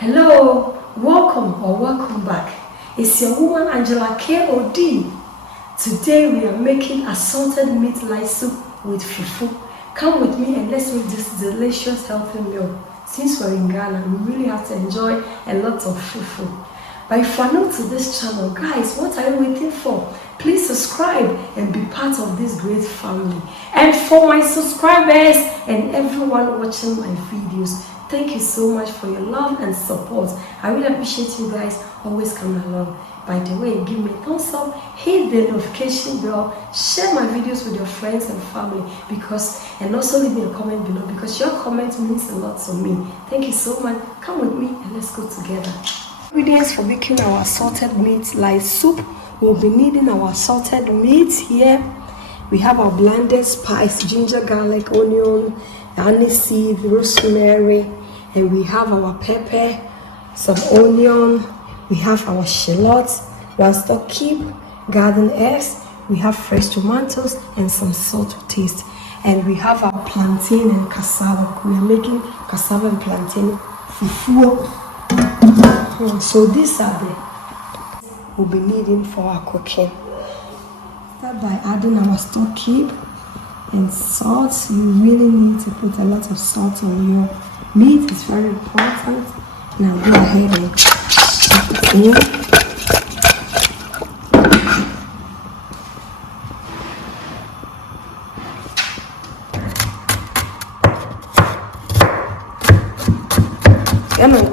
Hello, welcome back. It's your woman Angela KOD. Today we are making assorted meat lightsoup with fufu. Come with me and let's make this delicious healthy meal. Since we're in Ghana, we really have to enjoy a lot of fufu. But if you are new to this channel, guys, what are you waiting for? Please subscribe and be part of this great family. And for my subscribers and everyone watching my videos, thank you so much for your love and support. I really appreciate you guys always coming along. By the way, give me a thumbs up, hit the notification bell, share my videos with your friends and family and also leave me a comment below because your comment means a lot to me. Thank you so much. Come with me and let's go together. Ingredients for making our assorted meat light soup. We'll be needing our assorted meat here. We have our blended spice, ginger, garlic, onion, aniseed, rosemary, and we have our pepper, some onion, we have our shallot, one stock cube, garden eggs, we have fresh tomatoes and some salt to taste, and we have our plantain and cassava. We are making cassava and plantain fufu. So these are the we'll be needing for our cooking. Start by adding our stock cube and salt. You really need to put a lot of salt on your meat. It's very important. Now go ahead and put it in.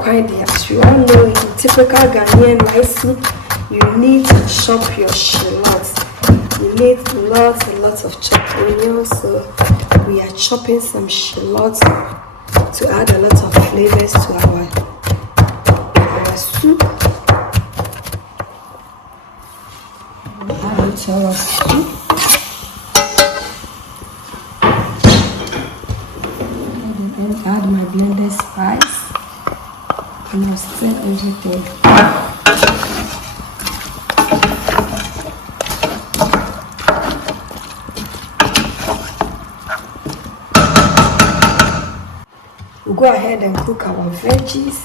As you all know, in typical Ghanaian rice soup, you need to chop your shallot. You need lots of chopped onions, so we are chopping some shallots to add a lot of flavors to our soup. Add it to our soup. And then add my blended spice. And I'll stir everything. We'll go ahead and cook our veggies.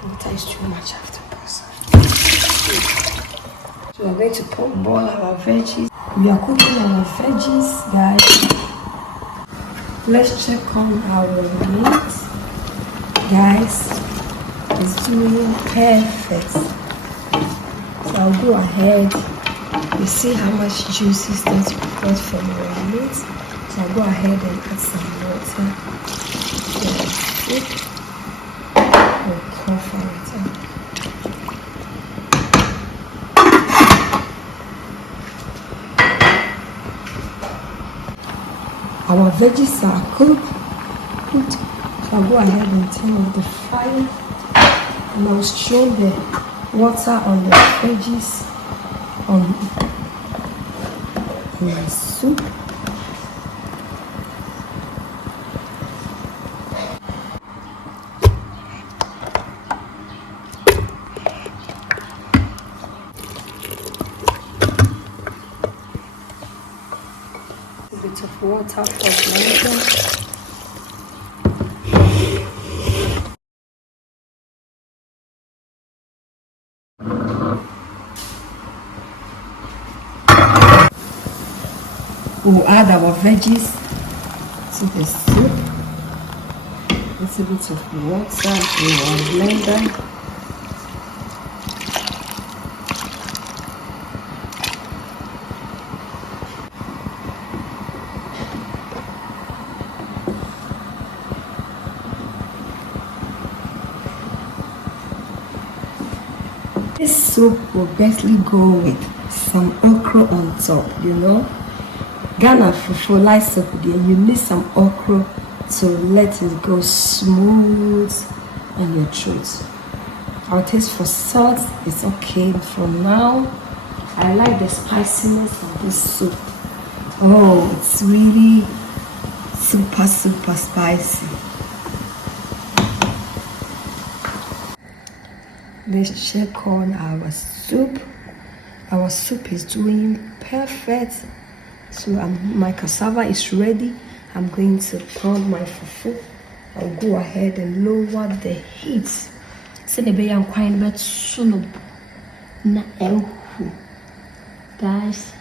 The water is too much, I have to pause. So we're going to boil our veggies. We are cooking our veggies, guys. Let's check on our meat. Guys, it's doing perfect. So I'll go ahead. You see how much juices that we got from our meat. So I'll go ahead and add some water. We'll cover it up. Our veggies are cooked. So I'll go ahead and turn off the fire and I'll strain the water on the veggies on my soup. A bit of water for blending. We'll add our veggies to the soup. A little bit of water in our blender. This soup will bestly go with some okra on top, you know. Ghana fufu light soup, you need some okra to let it go smooth on your throat. Our taste for salt is okay for now. I like the spiciness of this soup. Oh, it's really super spicy. Let's check on our soup. Our soup is doing perfect. So my cassava is ready. I'm going to pound my fufu I'll go ahead and lower the heat. Send the baby and quiet but soon. Na guys.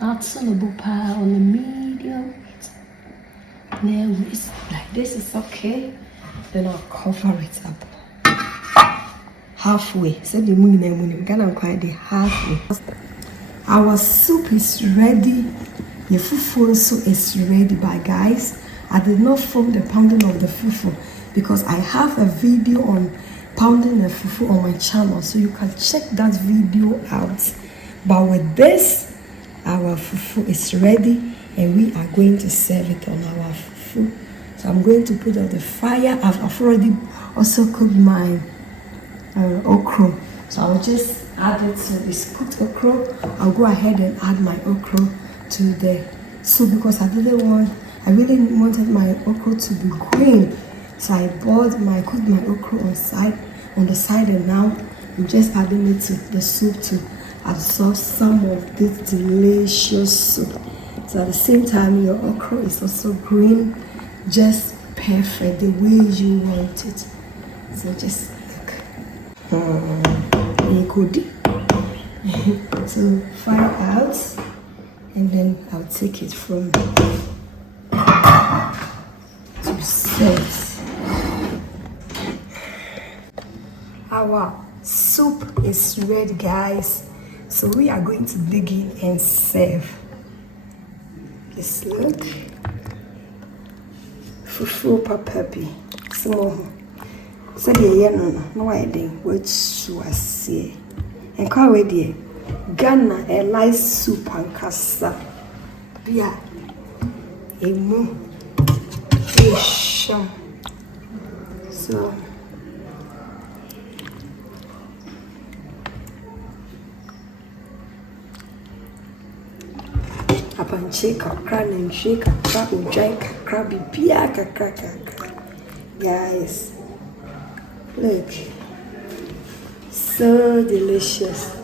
That's on the pile on the medium. Now it's like this is okay. Then I'll cover it up halfway. So the moon and gonna quiet the halfway. Our soup is ready. The fufu also is ready, but guys, I did not film the pounding of the fufu because I have a video on pounding the fufu on my channel, so you can check that video out. But with this, our fufu is ready and we are going to serve it on our fufu. So I'm going to put on the fire. I've already also cooked my okra, so I'll just add it to this cooked okra. I'll go ahead and add my okra to the soup because I really wanted my okra to be green. So I cooked my okra on the side, and now I'm just adding it to the soup to absorb some of this delicious soup. So at the same time, your okra is also green, just perfect the way you want it. So just look. So fire out, and then I'll take it from to serve. Our soup is ready, guys. So we are going to dig in and serve. Just look. Fufu papapi. Small. So the no idea what I say. And call it the Ghana a Lightsoup and Cassava. Yeah. Emu. So apanche kakra and shake kakra ujai kakra bibia kakra. Guys, look, so delicious.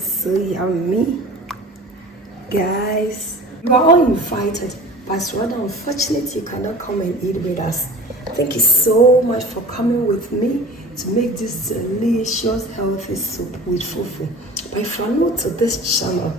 So yummy, guys. You are all invited, but it's rather unfortunate you cannot come and eat with us. Thank you so much for coming with me to make this delicious healthy soup with fufu. But if you are new to this channel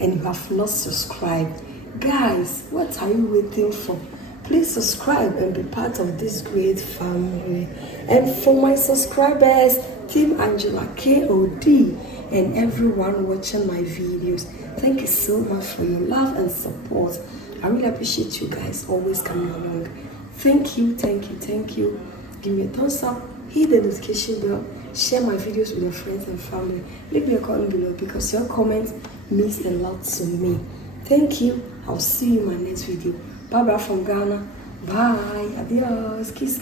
and you have not subscribed, guys, what are you waiting for? Please subscribe and be part of this great family. And for my subscribers, Team Angela KOD, and everyone watching my videos, thank you so much for your love and support. I really appreciate you guys always coming along. Thank you. Give me a thumbs up, hit the notification bell, share my videos with your friends and family. Leave me a comment below because your comment means a lot to me. Thank you. I'll see you in my next video. Bye bye from Ghana. Bye. Adios. Kiss.